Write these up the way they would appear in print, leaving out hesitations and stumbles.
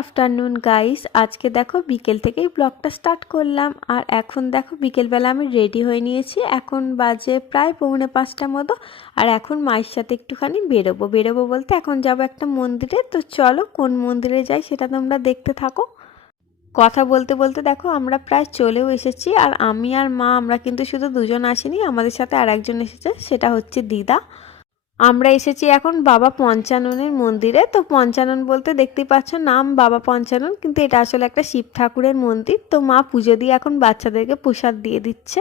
Afternoon guys. আজকে দেখো বিকেল থেকেই ব্লগটা স্টার্ট করলাম। আর এখন দেখো বিকেলবেলা আমি রেডি হয়ে নিয়েছি। এখন বাজে প্রায় 4:45 মতো। আর এখন মায়ের সাথে একটুখানি বেরোবো বলতে এখন যাব একটা মন্দিরে। তো চলো কোন মন্দিরে যাই সেটা তোমরা দেখতে থাকো। কথা বলতে বলতে দেখো আমরা প্রায় চলেও এসেছি। আর আমি আর মা আমরা কিন্তু শুধু দুজন আসিনি, আমাদের সাথে আর একজন এসেছে, সেটা হচ্ছে দিদা। আমরা এসেছি এখন বাবা পঞ্চাননের মন্দিরে। তো পঞ্চানন বলতে দেখতেই পাচ্ছ নাম বাবা পঞ্চানন, কিন্তু এটা আসলে একটা শিব ঠাকুরের মন্দির। তো মা পুজো দিয়ে এখন বাচ্চাদেরকে প্রসাদ দিয়ে দিচ্ছে।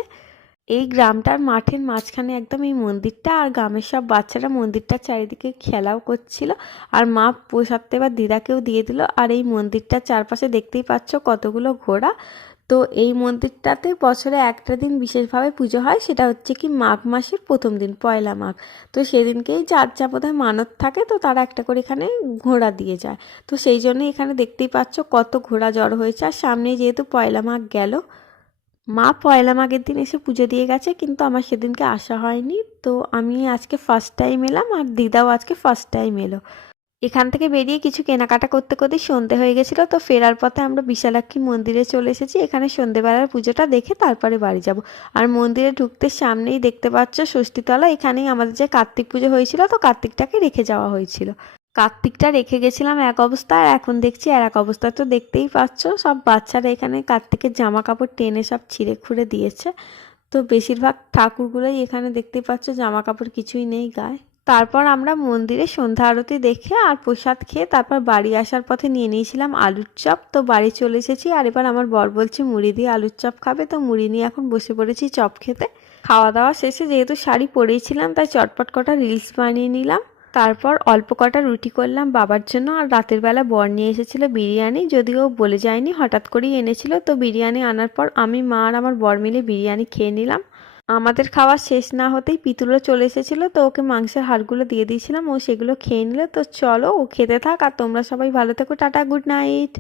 এই গ্রামটার মাঠের মাঝখানে একদম এই মন্দিরটা, আর গ্রামের সব বাচ্চারা মন্দিরটার চারিদিকে খেলাও করছিল। আর মা প্রসাদটা এবার দিদাকেও দিয়ে দিল। আর এই মন্দিরটার চারপাশে দেখতেই পাচ্ছ কতগুলো ঘোড়া। তো এই মন্দিরটাতে বছরে একটা দিন বিশেষভাবে পুজো হয়, সেটা হচ্ছে কি মাঘ মাসের প্রথম দিন, পয়লা মাঘ। তো সেদিনকেই যার যা বোধহয় মানত থাকে, তো তারা একটা করে এখানে ঘোড়া দিয়ে যায়। তো সেই জন্য এখানে দেখতেই পাচ্ছ কত ঘোড়া জড়ো হয়েছে। আর সামনে যেহেতু পয়লা মাঘ গেল, মা পয়লা মাঘের দিন এসে পুজো দিয়ে গেছে, কিন্তু আমার সেদিনকে আসা হয়নি। তো আমি আজকে ফার্স্ট টাইম এলাম, আর দিদাও আজকে ফার্স্ট টাইম এলো। এখান থেকে বেরিয়ে কিছু কেনাকাটা করতে করতে সন্ধে হয়ে গেছিলো। তো ফেরার পথে আমরা বিশালাক্ষী মন্দিরে চলে এসেছি। এখানে সন্ধেবেলার পুজোটা দেখে তারপরে বাড়ি যাব। আর মন্দিরে ঢুকতে সামনেই দেখতে পাচ্ছ ষষ্ঠীতলা, এখানেই আমাদের যে কার্তিক পুজো হয়েছিল, তো কার্তিকটাকে রেখে যাওয়া হয়েছিল। কার্তিকটা রেখে গেছিলাম এক অবস্থা, আর এখন দেখছি আর এক অবস্থা। তো দেখতেই পাচ্ছ সব বাচ্চারা এখানে কার্তিকের জামা কাপড় টেনে সব ছিঁড়ে খুঁড়ে দিয়েছে। তো বেশিরভাগ ঠাকুরগুলোই এখানে দেখতেই পাচ্ছ জামা কাপড় কিছুই নেই গায়ে। তারপর আমরা মন্দিরে সন্ধ্যা আরতি দেখে আর প্রসাদ খেয়ে তারপর বাড়ি আসার পথে নিয়ে নিয়েছিলাম আলুর চপ। তো বাড়ি চলে এসেছি। আর এবার আমার বর বলছে মুড়ি দিয়ে আলুর চপ খাবে, তো মুড়ি নিয়ে এখন বসে পড়েছি চপ খেতে। খাওয়া দাওয়া শেষে যেহেতু শাড়ি পরেইছিলাম, তাই চটপট কটা রিলস বানিয়ে নিলাম। তারপর অল্প কটা রুটি করলাম বাবার জন্য। আর রাতের বেলা বর নিয়ে এসেছিল বিরিয়ানি, যদিও বলে যায়নি, হঠাৎ করেই এনেছিল। তো বিরিয়ানি আনার পর আমি, মা আর আমার বর মিলে বিরিয়ানি খেয়ে নিলাম। আমাদের খাওয়া শেষ না হতেই পিতুলও চলে এসেছিল। তো ওকে মাংসের হাড়গুলো দিয়ে দিয়েছিলাম, ও সেগুলো খেয়ে নিল। তো চলো ও খেতে থাক, আর তোমরা সবাই ভালো থেকো। Tata, good night.